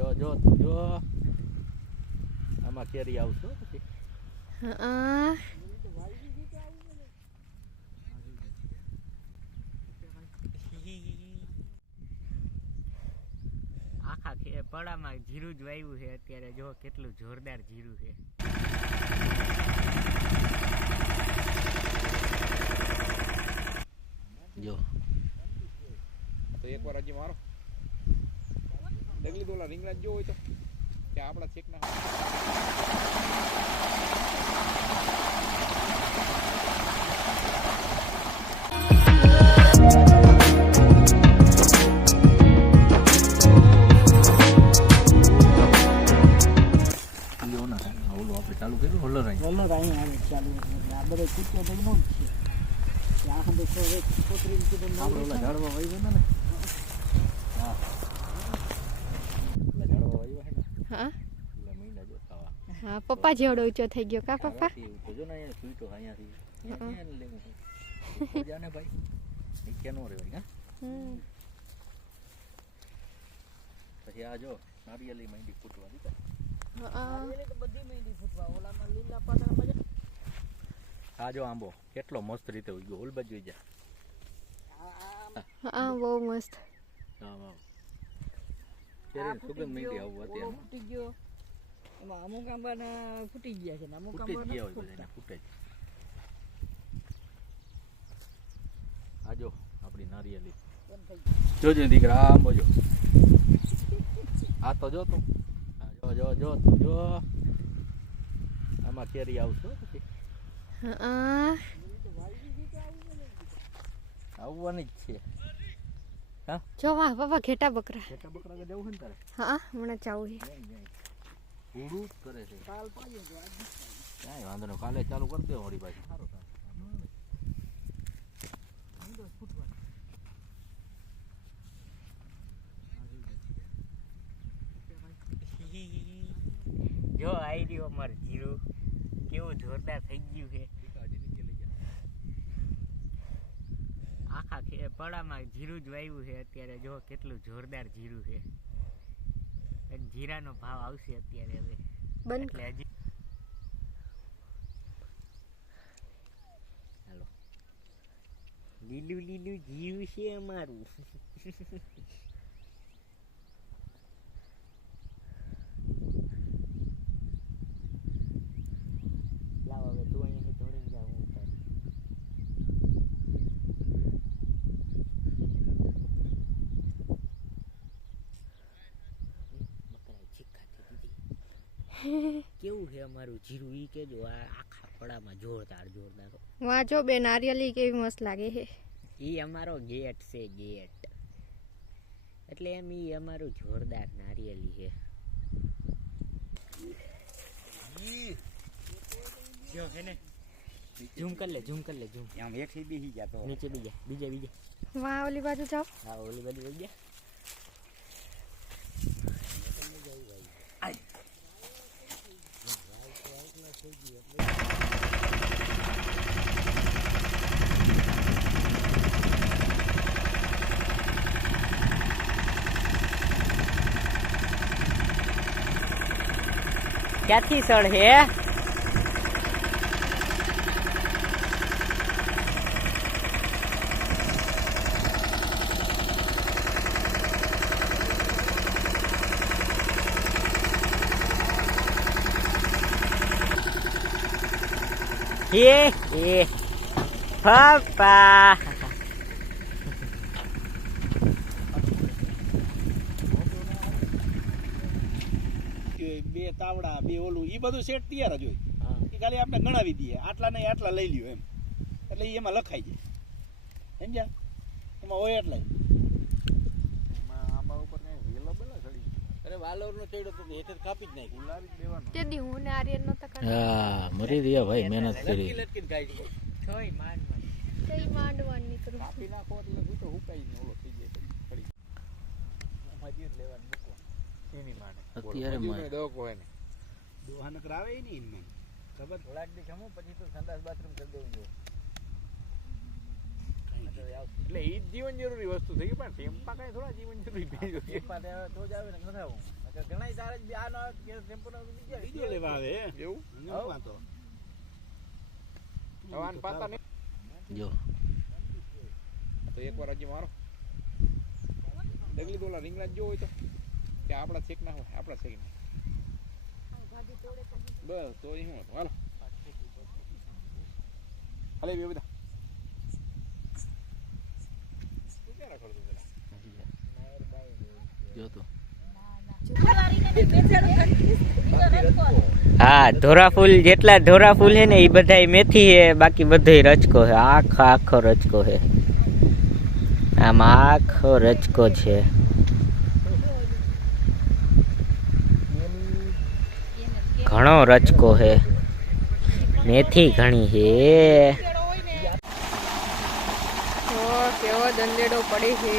જો જો તું જો આમાં કેરી આવશે પછી આખા પડામાં જીરું જ વાવ્યું છે અત્યારે. જો કેટલું જોરદાર જીરું છે. જો તો એકવાર હજી મારો ડગલી દોલા રીંગણા જો હોય તો કે આપણા ચેક ના ચાલુ કર્યું હોલર હોલર અહીં આવે ચાલુ આ બધો કૂટો બગનો જ છે ત્યાં હંદે તો એક પોતરી કીધું આપણે ઓલા ઝાડવા વાવ્યા ને હા ઓલા ઝાડવા વાવ્યા છે ને હા એટલે મહિના જો ખાવા હા પપ્પા જેવડો ઊંચો થઈ ગયો કા પપ્પા તો જો ને અહીંયા સૂઈટો અહીંયાથી અહીંયા લેવું છે જાને ભાઈ નીચે નો રહેવાય હા પછી આ જો નારિયેલી માંડી ફૂટવા દીધા આ જો આંબો કેટલો મસ્ત રીતે ઉગ્યો ઓલ બાજુ જા હા બહુ મસ્ત હા હા કેરી સુગંધ મીઠી આવું અત્યારે ફૂટી ગયો એમાં અમુક આંબાના ફૂટી ગયા છે ને અમુક ફૂટી ગયા હોય બધાને ફૂટે જ આ જો આપણી નારિયેલી જોજો દીકરા આ આંબો જો આ તો જો તું જો જો તું જો આમાં કેરી આવશે પછી આવવાની જ છે હા જો વાહ પપ્પા ઘેટા બકરા કે જવું છે ને તારે હા મને ચાવું છે પૂરું જ કરે છે કાલ પાઈએ તો આજ કાંઈ વાંધો નહીં કાલે ચાલુ કરી દે વળી પાછી સારું થાય જો આવી રહ્યો અમારે જીરું કેવું જોરદાર થઈ ગયું છે. આખા પડામાં જીરું જ વાવ્યું છે અત્યારે. જો કેટલું જોરદાર જીરું છે. જીરાનો ભાવ આવશે અત્યારે હવે એટલે હજી હાલો લીલું લીલું જીરું છે અમારું. લાવ હવે તું અહીંયાથી ધોડીને જા હું ઉતારું. બકરા ચીખાતી દીધી. કેવું છે અમારું જીરું ઈ કેજો. આ આખા પડામાં જોરદાર જોરદાર. વાહ જો બે નારિયેલી કેવી મસ્ત લાગે છે. ઈ અમારો ગેટ છે ગેટ એટલે એમ ઈ અમારું જોરદાર નારિયેલી છે. જો હે ને ઝૂમ કર લે ઝૂમ આમ એકથી બેસી ગયા તો નીચે બીજા બીજા વાહ ઓલી બાજુ જાઓ હા ઓલી બાજુ વઈ ગયા. ક્યાંથી સળ હે એ પપ્પા બે તાવડા બે ઓલું ઈ બધું સેટ તૈયાર જ હોય એ ખાલી આપણે ગણાવી દઈએ આટલા નહીં આટલા લઈ લ્યો એમ એટલે ઈ એમાં લખાઈ જાય સમજ્યા એમાં હોય એટલા આંબા ઉપર કઈ વેલો બેલા ચડી અરે વાલોર નો ચડ્યો તો હેઠે કાપી જ નાખી ઉલારી દેવાનો તેદી હું ને આર્યન નતો કરતો હા મરી રહ્યા ભાઈ મહેનત કરી લટકીને ખાઈ ગયો છોય માંડ કઈ માંડવાન નીકળું કાપી નાખો એટલે શું તો હુકાઈ ને ઓલો થઈ જાય ખડી મજૂર લેવાનું મૂકો એની માને અત્યારે દોકો હોય ને દોહા નકર આવે ઈ નહીં મને ખબર થોડાક દી જમો પછી તો સંડાસ બાથરૂમ કરી દેવું જો એટલે ઈ જીવન જરૂરી વસ્તુ થઈ ગઈ પણ ટેમ્પા કઈ થોડા જીવન જરૂરી તો જ આવે ને નખાવું ઘણા તારે જ આનો ટેમ્પો બીજો લેવા આવે એવું એવું વાંધો હવાન પાતા ને જો તો એકવાર હજી મારો ડગલી દોલા રીંગણા જો હોય તો કે આપડા શેક ના હોય આપડા શેક ના બસ તો એ હું હાલો હાલે બે બધા તું ક્યાં રાખો છો પેલા જો તો હા ધોરા ફૂલ જેટલા ધોરા ફૂલ હે ને એ બધા મેથી હે બાકી બધોય રચકો હે આખો રચકો હે આમાં આખો રચકો છે ઘણો રચકો હે મેથી ઘણી હે તો કેવો દંડેડો પડે છે